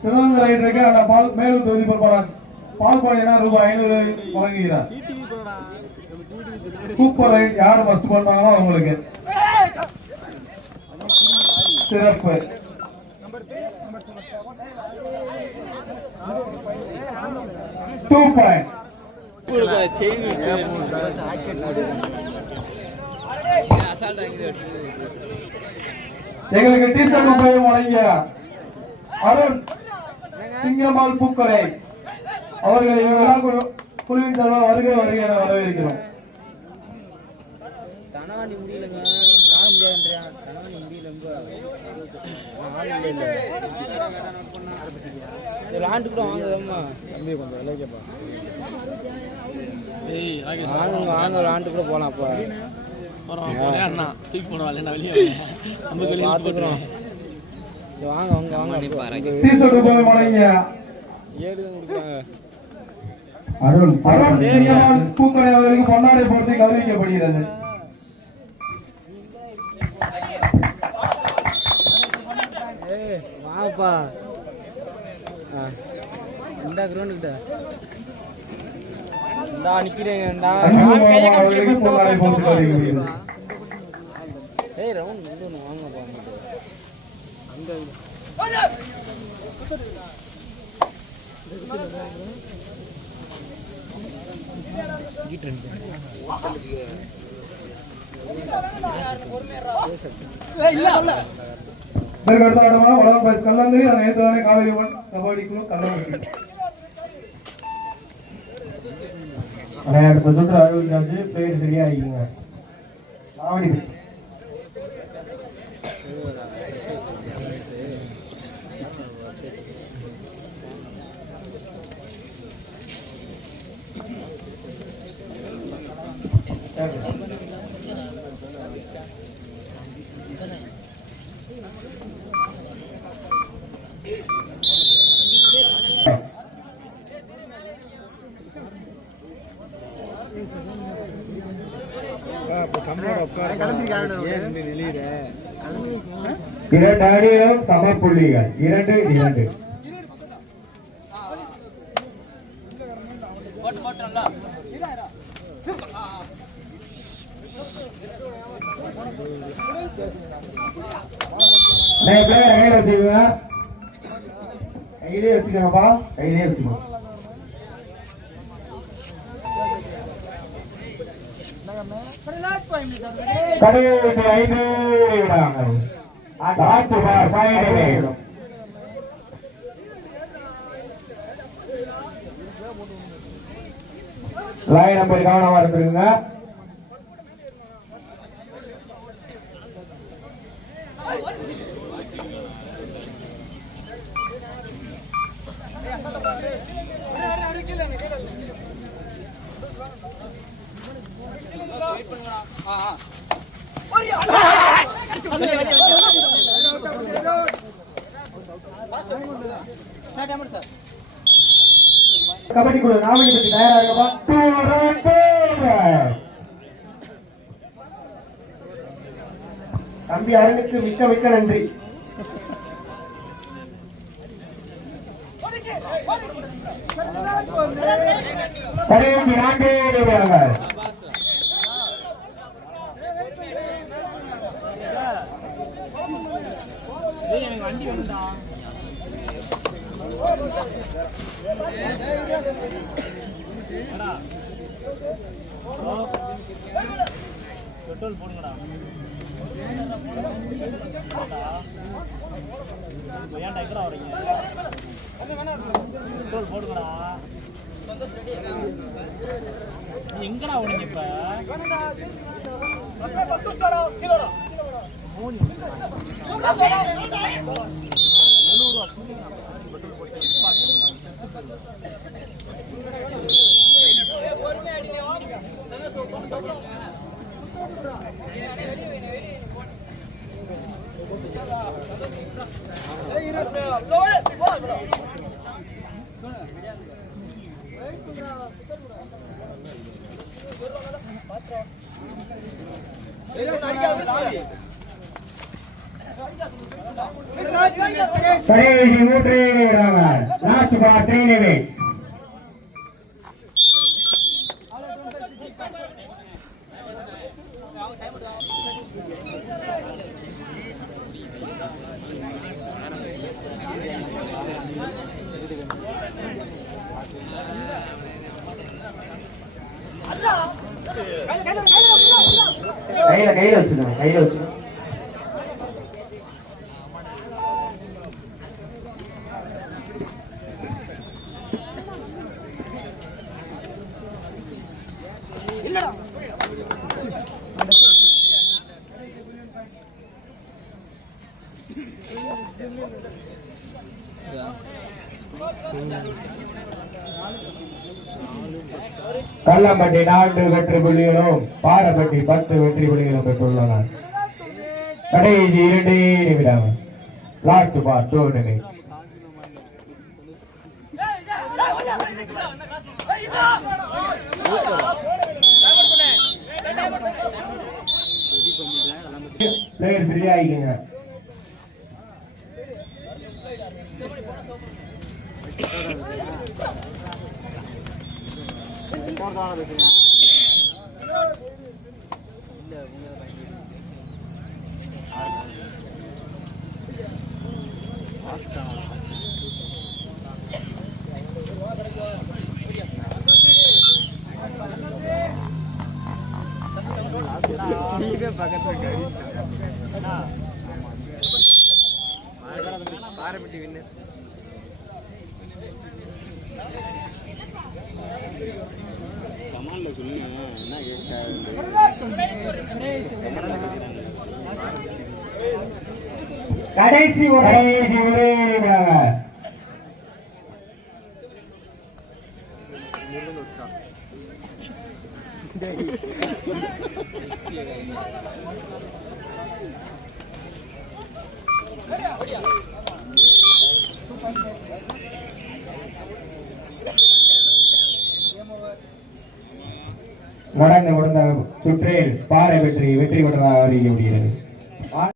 சிறந்த ரைடருக்கு அந்த பால் மேலும் தொகுதி பொறுப்பாளர் பால் பாடினா ரூபாய் ஐநூறு வழங்குகிறார். சூப்பர் ரைட் யார் ஃபர்ஸ்ட் பண்ணாங்களோ அவங்களுக்கு. சிறப்பு. டூ பாயிண்ட் எங்களுக்கு டீச்சர் உபயோகம் வழங்கிய அருண் சிங்கம்மாள் பூக்கடை. அவர்களை குழுவின் சார்பாக வருகை வருகை என வரவேற்கிறோம். தனவாண்டி முடியலங்க நானும் முடியாதுன்றியா தனவாண்டி முடியல சரி ஆண்டு கூட வாங்குதம்மா தம்பி கொஞ்சம் விலை கேட்பா வாங்குங்க வாங்க ஒரு ஆண்டு கூட போகலாம் அப்போ. பார்த்துக்குறோம். சரி, வாங்க வாங்க வாங்க. டீச்சர் உபயோகம் வழங்கிய ஏழு கொடுக்குறாங்க. அருண் அருண். சிங்கம்மாள் பூக்கடை அவர்களுக்கு பொன்னாடை கௌரவிக்கப்படுகிறது. ஆ இந்தா கிரௌண்டுக்கிட்ட பொன்னாடை போர்த்தி கௌரவிக்கப்படுகிறது ஏய் ரவுண்ட் இது ஒன்று அங்கே ஆட்டமாக உலகம் பரிசு கல்லந்து காவிரி கபடி குழு கல்லூரி அடுத்த சுற்று அறிவிச்சாச்சு பிளேட் சரியா Thank you. இரண்டு அணியிலும் சம புள்ளிகள். இரண்டு இரண்டு. கையிலே வச்சுக்கோங்கப்பா. கையிலே வச்சுக்கோ. கடைசி ஐந்து நிமிடங்கள் காத்து ஃபைனல் லைன் நம்பர் கவனமா இருந்துருங்க. கபடி குழு நாமணி பற்றி தயாராகப்பா தம்பி அருணுக்கு மிக்க மிக்க நன்றி. கடைசி நான்கு நிமிடங்கள். பெட்ரோல் போடுங்கடா. ஏன்டா எக்கடா வரீங்க பெட்ரோல் போடுங்கடா. எங்கடா ஓடுங்க இப்ப? எழுபது ಸರಿ ಮೂರು ಲಾಸ್ಟ್ ಬಾರ್ ತ್ರೀ ನಿಮಿಷ கையில கையில வச்சுக்கோங்க கையில வச்சு கள்ளம்பட்டி நான்கு வெற்றி புள்ளிகளும் பாரப்பட்டி பத்து வெற்றி புள்ளிகளும் பெற்றுள்ளனர் கடைசி இரண்டே நிமிடம். லாஸ்ட் பார் டூ நிமிடம் பிளேயர் ஃப்ரீ ஆகிக்கங்க பாரப்பட்டி வின்னு கடைசி ஒரே நிமிடங்கள் நடந்து முடிந்த சுற்றில் பாறை வெற்றி வெற்றி கொண்டதாக அறிய முடிகிறது